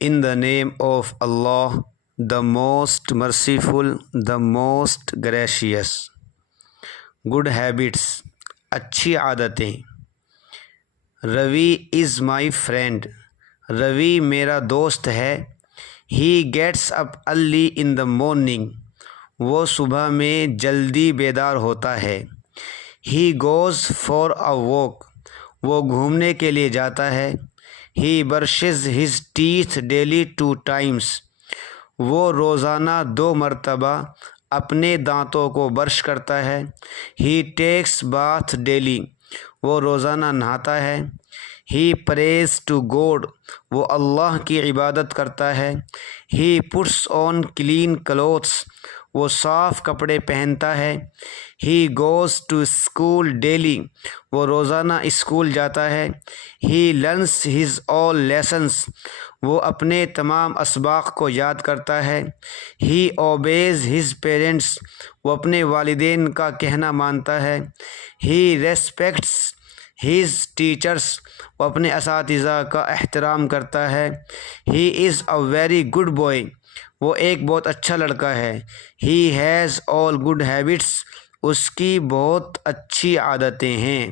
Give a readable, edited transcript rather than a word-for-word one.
In the name of Allah, the most merciful, the most gracious. Good habits, اچھی عادتیں. روی از my friend. روی میرا دوست ہے. He gets up early in the morning. وہ صبح میں جلدی بیدار ہوتا ہے. He goes for a walk. وہ گھومنے کے لیے جاتا ہے. He brushes his teeth daily 2 times. وہ روزانہ 2 مرتبہ اپنے دانتوں کو برش کرتا ہے. He takes bath daily. وہ روزانہ نہاتا ہے. He praise to God. وہ اللہ کی عبادت کرتا ہے. He puts on clean clothes. وہ صاف کپڑے پہنتا ہے. He goes to school daily. وہ روزانہ اسکول جاتا ہے. He learns his all lessons. وہ اپنے تمام اسباق کو یاد کرتا ہے. He obeys his parents. وہ اپنے والدین کا کہنا مانتا ہے. He respects his teachers. وہ اپنے اساتذہ کا احترام کرتا ہے. He is a very good boy. وہ ایک بہت اچھا لڑکا ہے. He has all good habits. اس کی بہت اچھی عادتیں ہیں.